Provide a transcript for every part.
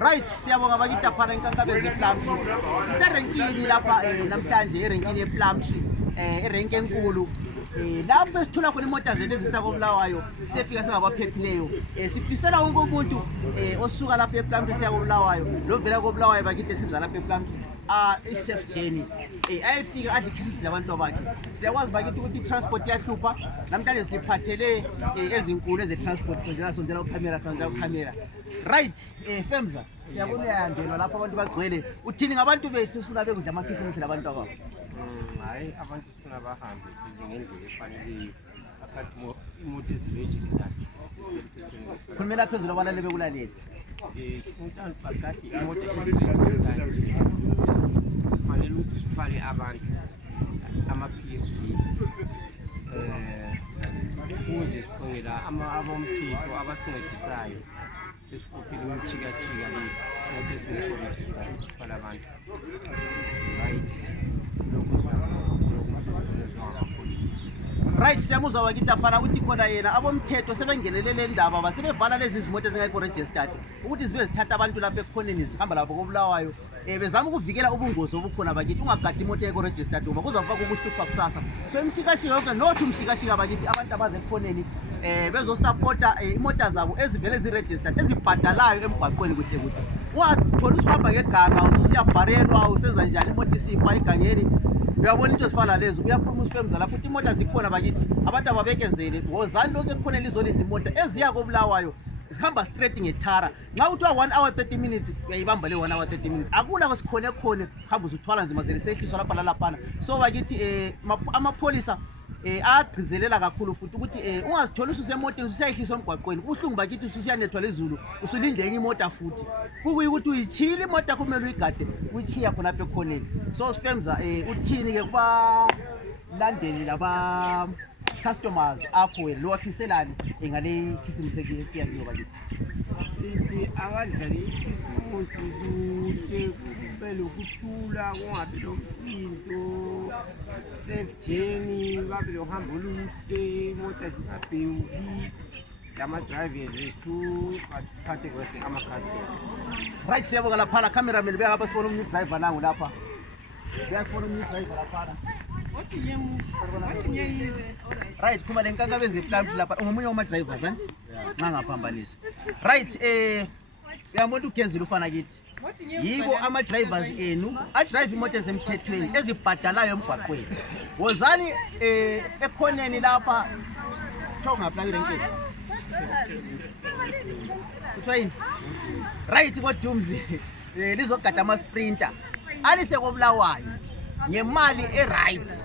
Right, siyabonga bakithi aphana inkankabezi ePlumtree. Siserenkini lapha namhlanje erenkini ePlumtree, erenki enkulu. Lapho esithola khona imoto zethu ezisa koBulawayo, sefika sengabaphephileyo. Sifisela wonke umuntu osuka lapha ePlumtree siya koBulawayo, lovela koBulawayo bakithi siza lapha ePlumtree. I-safe journey. Ayifika adle ikhisipsi labantu bakhe. Siyakwazi bakithi ukuthi i-transport iyahlupha. Namhlanje siphathele ezinkulu eze-transport sondela ukamera. Right, Femza, siyabona uyandelwa lapho abantu bagcwele. Uthini ngabantu bethu sifuna bekudla amakhisimisi labantu ababo? Hayi, abantu sifuna bahambe ngendlela efaneleyo. Akhathi imoto eziregistered. Khulumela phezulu abalale bekulaleli. Sometimes bakhathi imoto eziregistered. Kufanele ukuthi sithwale abantu ama-PSV. Kunje sikhongela abomthetho abasincedisayo. Sesiphuphile imithika-thika le imoto ezingekho registered sithwala abantu. Right. Right, siyamuzwa bakithi laphana uthi khona yena abomthetho sebengenelele indaba basebevala lezi zimoto ezingekho registered ukuthi zibe zithatha abantu lapha ekhoneni zihamba lapho koBulawayo. Bezama ukuvikela ubungozi obukhona bakithi ungagadi imoto engekho registered ngoba kuzofaka ukuhlupha kusasa. So imshikashika yonke nothi umshikashika bakithi abantu abaze ekhoneni bezosupporta imoto zabo ezivele ziregistered ezibhadalayo emgwaqweni kuhle kuhle. Ungathola usihamba ngeganga usiyabharelwa usenza njani imoto isifa egangeni. Uyabona into ezifana lezo uyaphuma uSifemza lapho ukuthi imoto zikhona bakithi abantu ababekezele wozani lonke ekhona lizolinda imoto eziya koBulawayo zihamba straight ngethara nxa uthiwa 1 hour 30 minutes uyayibamba le 1 hour 30 minutes akula kwesikhona ekhona hamba uzuthwala nzima selesehliswa lapha lalaphana. So bakithi amapholisa agqizelela kakhulu futhi ukuthi ungazithola ususemotweni usiyayihliswa emgwaqweni uhlungu bakithi ususiyanethwa lezulu usulinde enye imota futhi kukuyi ukuthi uyichile imota kumele uyigade uyichiya khona lapha ekhoneni. So Sifemza uthini ke kubalandeli laba customers akho wena lo wafiselani ngale khisimisi esiyakiyo bakithi? Ithi abadlali ikhisimusi kude kube lokuthula kungabi lomsindo safe journey babe lohamba olude imoto zingabheki lama-drivers ethu bathathe kuhle ama-customers. Right, siyabonga laphana cameraman beka ngapha sibona umunye driver nangu lapha. Siyasibona umunye driver laphana. Right, kuma le nkankabezi ePlumtree lapha ungomunye wama-drivers nxa ngaphambanisa. Right, uyabona ugezile ufana kithi yibo ama-drivers enu adrive imoto ezemthethweni ezibhadalayo emgwaqweni. Wozani ekhoneni lapha kuthiwa ungaphi renkini kuthiwa yini? Right, koDumzi lizogada ama-sprinter alise koBulawayo ngemali e-right.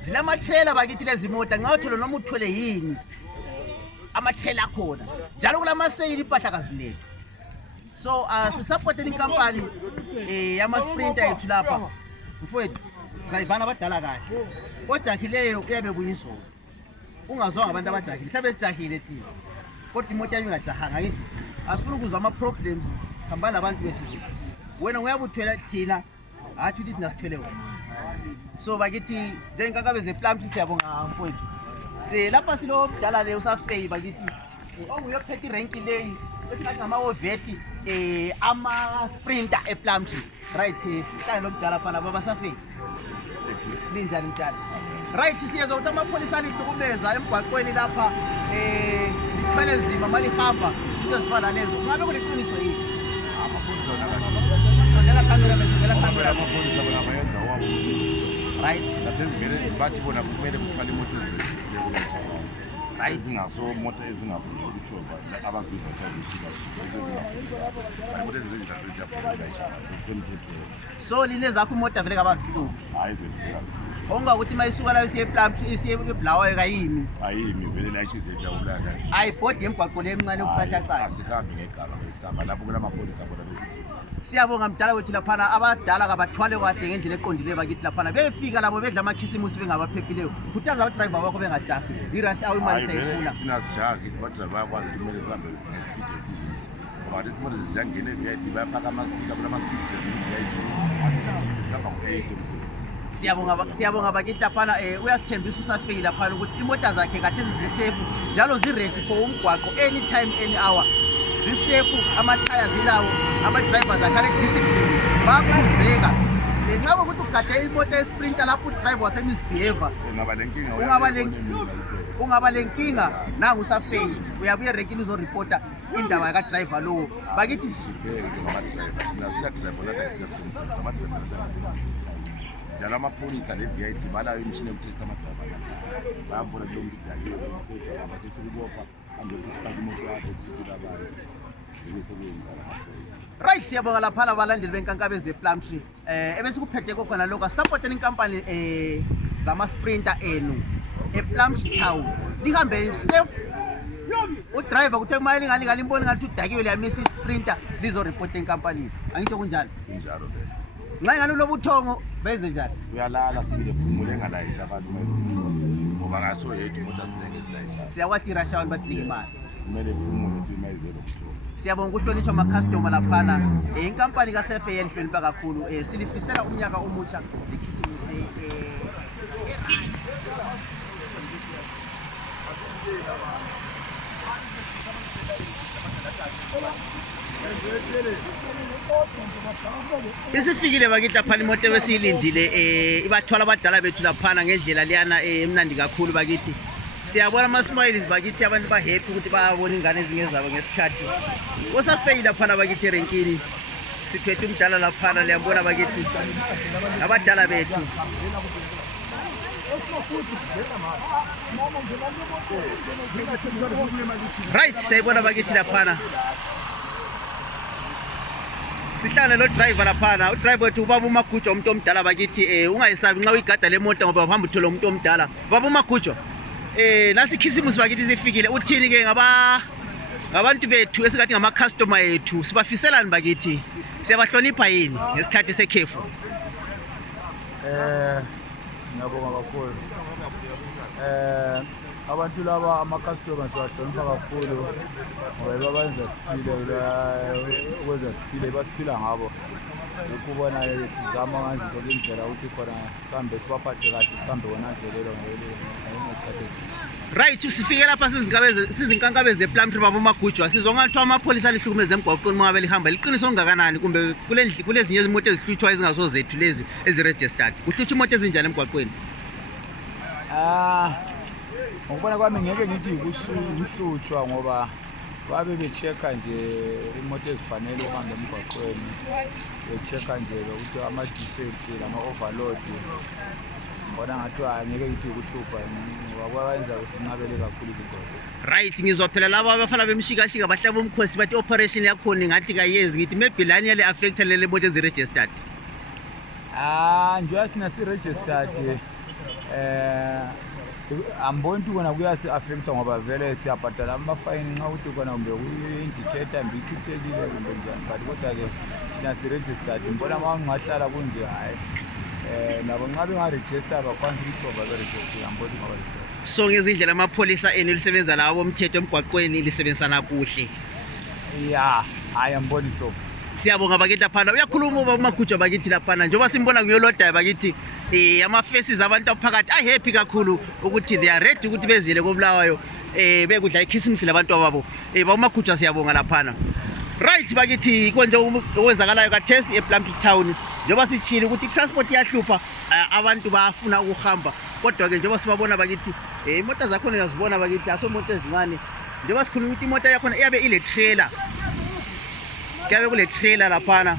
Zilama-trailer bakithi lezi moto ngawuthola noma uthwele yini ama-trailer akhona njalo kulamaseyili impahla kazinethu. So sisupporteni inkampani yama-sprinter yethu lapha mfowethu drayivana abadala kahle ojahileyo uyabe kuyizona ungazwanga abantu abajahile sabe sijahile thina kodwa imoto yami ingajahanga ngithi asifuna ukuzwa ama-problems hamba nabantu bethu wena uyabuthwela thina hathi ukuthi thina sithwele wena. So bakithi njengenkakabezi ePlumtree siyabonga mfowethu lapha silo mdala le usafeyi bakithi onguyophethe irenki leyi esingathi ngama-oveti ama-sprinter ePlumtree. Right, sikanye lo mdala fana baba safeyi linjani mdala? Right, siyezwa ukuthi amapholisa alihlukumeza emgwaqweni lapha lithwele nzima malihamba into ezifana lezo kungabe kuliqiniso yini? Sondela camera amapholisa bona bayenza wabo. Right, Kathezivele bathi bona kumele kuthwala imoto eziregistered kulezi. right, Zingaso moto ezingavumi ukutsho abazibiza ukuthi zishikashika ezingavumi. Imoto eziregistered ziyaphela kusemthethweni. so linezakho imoto vele kabazihluphi Hayi zivela. ongakuthi mayisuka la isiye ePlumtree isiye eBulawayo kayimi Ayimi vele la ichize yakubulala kanje. ayibhodi emgwaqo le emncane ukuchachacha. Asihambi ngegama ngesikamba lapho kulamapholisa bona besidlula. Siyabonga mdala wethu laphana abadala kabathwale kahle ngendlela eqondileyo bakithi laphana befika labo bedla amakhisimusi bengabaphephileyo khuthaza abadriver bakho bengajahi irash awu imali sayifuna. Thina sijahi kodwa bayakwazi ukuthi kumele kuhambe ngespeed esiyisi ngoba lezi moto ziyangena eVID bayafaka ama-sticker kulama-speed eVID asithi sihamba ngo-8. Siyabonga bakithi laphana uyasithembisa usafeyi laphana ukuthi imoto zakhe kathi zisefu njalo ziready for umgwaqo anytime any hour zisefu amathaya zilawo ama-drivers akhale discipline bayakhuzeka ngenxa kokuthi ugade imoto yesprinter lapho udriver wasemisbehave ungaba le nkinga nangu usafeyile uyabuya erenkini uzoripota indaba yakadriver lowo bakithi njalo amapholisa le-VID balayo imishini yokutesta amadrayiva bayambona kulo muntu basesekubopha angekufaka imoto yakho ukutula abantu right siyabonga laphana abalandeli benkankabezi ePlumtree ebesikuphethe kokhona lokho asupporteni inkampani zama-sprinter enu ePlumtree Town lihambe safe udriver kuthe kumele ngalimboni ngathi udakiwe liyamisa isprinter lizoripota enkampanini angitsho kunjalo kunjalo nxa ingani uloba uthongo benze njani uyalala sibile phumule engalayisha abantu ngoba ngaso yethu imoto azinenge ezilayishayo siyakwathi irashawani badinga imali kumele phumule simayizelo kuthongo siyabonga ukuhlonitshwa ama-customer laphana inkampani kaSFA lihlonipha kakhulu silifisela umnyaka omutsha likhisimise isifikile bakithi laphana imoto ebesiyilindile ibathwala abadala bethu laphana ngendlela liyana emnandi kakhulu bakithi siyabona ama-smiles bakithi abantu bahappy ukuthi bayabona ingane ezinye zabo ngesikhathi osafeyile laphana bakithi erenkini siphethe umdala laphana liyambona bakithi abadala bethu right siyayibona bakithi laphana sihlale lo driver laphana udriver wethu ubaba uMagujo umuntu omdala bakithi ungayisabi nxa uyigada le moto ngoba uhamba uthola umuntu omdala baba uMagujo nasi ikhisimusi bakithi sifikile uthini ke ngabantu bethu esingathi ngama-customer ethu sibafiselani bakithi siyabahlonipha yini ngesikhathi sekhefu ngiyabonga kakhulu abantu laba ama-customers bahlonipha kakhulu ngoba babenza siphile ukwenza siphile basiphila ngabo ukubona sizama nganzinto indlela ukuthi khona sihambe sibaphathe kahle sihambe wonanzelelo ngesikhathi right sifike lapha sizinkankabezi ePlumtree baba uMagujo sizwa ngathiwa amapholisa alihlukumeza emgwaqweni uma ngabe lihamba liqiniso ongakanani kumbe kulezinye izimoto ezihlutshwayo ezingasozethu lezi eziregistered kuhlutshwa imoto ezinjani emgwaqweni ngokubona kwami ngeke ngithi ukuhlutshwa ngoba babe bechecka nje imoto ezifanele uhamba emgwaqweni bechecka nje ukuthi ama-defect ama-overload ngibona ngathi angeke ngithi ukuhlupha ngoba bayenza sinqabele kakhulu izinto right ngizwa phela laba abafana bemshikashika bahlaba umkhosi bathi operation yakhona ngathi kayenzi ngithi maybe lani yale affecta lele moto eziregistered njengoba sina si-registered amboni ukuthi kona kuyasi-affecta ngoba vele siyabhadala amafayini nxa ukuthi kona kumbe kuyi-indicator mbe ikhithekile kumbe njani but kodwa-ke thina si-registered mbona ma ungahlala kunje hhayi nabo nxa bengarejista bakwanisa ukucoba berejistile amboni ngabarejista so ngezindlela amapholisa enu lisebenza lawo bomthetho emgwaqweni lisebenzisana kuhle ya hayi amboni hlobo siyabonga bakithi laphana uyakhuluma uba uMagujo bakithi laphana njengoba simbona nguyolodayo bakithi ama-faces abantu aphakathi ahappy kakhulu ukuthi they are ready ukuthi bezile koBulawayo bekudla ikhisimusi labantu ababo ba uMagujo siyabonga laphana right bakithi konje okwenzakalayo kathesi ePlumtree Town njengoba sitshile ukuthi i-transport iyahlupha abantu bayafuna ukuhamba kodwa-ke njengoba sibabona bakithi imoto zakhona uyazibona bakithi asomoto ezincane njengoba sikhuluma ukuthi imoto yakhona iyabe ile trailer kuyabe kule trailer laphana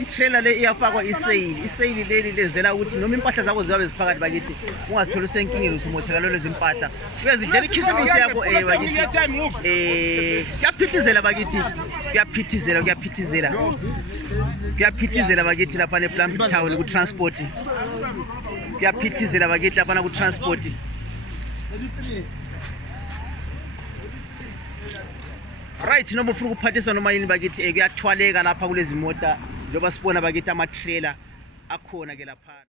i-trailer le iyafakwa iseyili leli lenzela ukuthi noma impahla zakho ziyabe ziphakathi bakithi ungazitholi usenkingeni usumotheka lezi impahla uyazidlela ikhisimusi yakho bakithi kuyaphithizela bakithi kuyaphithizela bakithi laphana ePlumtree Town ku-transport kuyaphithizela bakithi laphana ku-transport right noma ufuna ukuphathisa noma yini bakithi kuyathwaleka lapha kulezi mota njengoba sibona bakithi ama-trailer akhona ke laphana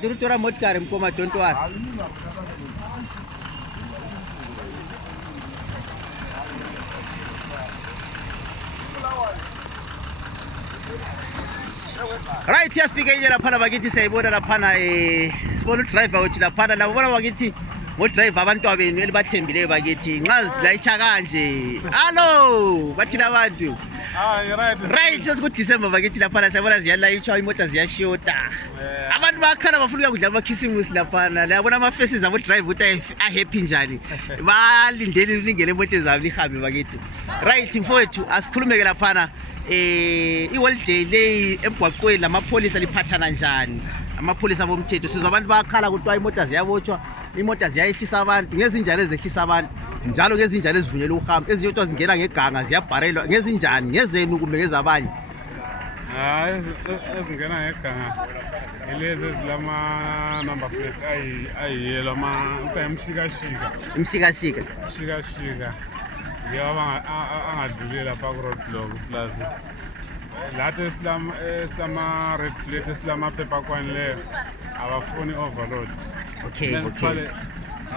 tiri tora motikari mkoma don't worry right yafika inye laphana bakithi siyayibona laphana sibona udriver wethu laphana labo bona bakithi ngodrayiva abantwabenu elibathembileyo bakithi nxa zilayitsha kanje hallo bathina abantu right sesikuDecember bakithi laphana siyabona ziyalayitshwa imota ziyashota abantu bakhala bafuna ukudla amakhisimusi laphana uyabona ama-faces abo drive ukuthi ahappy njani balindele lingene emoteni zabo lihambe bakithi right mfowethu asikhulumeke laphana i-holiday leyi emgwaqweni lamapholisa liphathana njani amapholisa bomthetho sizwa abantu bakhala kuthiwa imota ziyabotshwa imota ziyayehlisa abantu ngezinjalo ezehlisa abantu njalo ngezinjalo ezivunyelwe ukuhamba ezinye kuthiwa zingena ngeganga ziyabharelwa ngezinjani ngezenu kumbe ngezabanye ezingena ngeganga ilezi ezilama-number plate ayiyelo imshikashika ngiyo angadluleli lapha ku-road block plus lathi esilama-red plate esilamaphephakwani leyo abafuni overload okay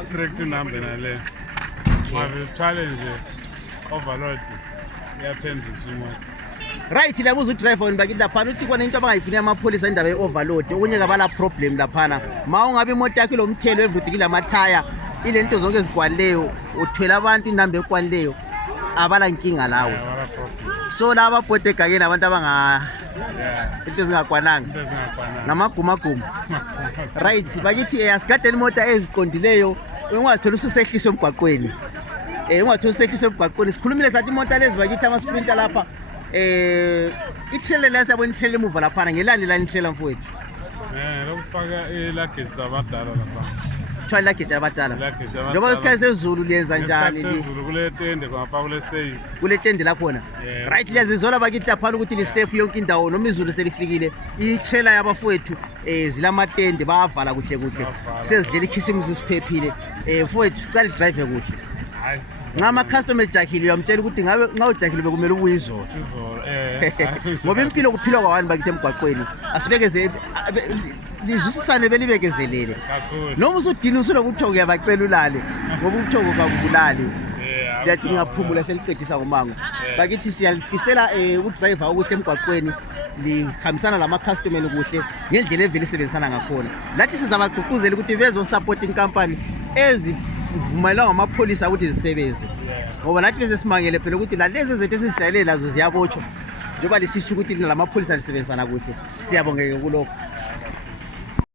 strict number naleyo ngabe uthwale nje overload iyaphenziswa imoto right labuza udriver wena bakithi laphana uthi kona into abangayifuni amapholisa indaba ye-overload okunye kabala problem laphana ma ungabe imoto yakho ilomthelo everything ilamathaya ilento zonke ezikwanileyo uthwela abantu inamba ekwanileyo abala nkinga lawo so laba ababhode egangeni abantu into ezingakwananga namagumaguma right bakithi asigadeni imoto eziqondileyo ungazithola ususehliswa emgwaqweni ungazithola ususehliswa emgwaqweni sikhulumile sathi imoto lezi bakithi ama-sprinter lapha itrailer la siyabona itrailer emuva laphana ngelandela itrailer mfowethu lokufaka ilagage zabadala lapha kuthiwa ilagage abadala njengoba isikhathi sezulu liyenza njani sezulu kule tende ngapha kule tende lakhona right liyazizola bakithi laphana ukuthi lisafe yonke indawo noma izulu selifikile itrailer yabafowethu zilamatende bayavala kuhle kuhle sezidlela ikhisimusi siphephile mfowethu sicala idrive kuhle ngama-customer ejakile uyamtshela ukuthi ngabe ujakile bekumele ubuye izolo ngoba impilo kuphilwa kwawani bakithi emgwaqweni asibekeze lizwisisane belibekezelele noma usudini usunobuthongo uyabacela ulale ngoba ubuthongo kabubulali liyathi ngingaphumula seliqedisa ngomango bakithi siyalifisela udriver okuhle emgwaqweni lihambisana lama-customeni kuhle ngendlela evele isebenzisana ngakhona lathi sizabagqugquzela ukuthi bezosapota inkampani vumayelwa ngamapholisa ukuthi zisebenze ngoba nathi bese simangele phela ukuthi lalezi zethu esizijayele nazo ziyabotshwa njengoba lisisho ukuthi lamapholisa lisebenzisana kuhle siyabongeka kulokho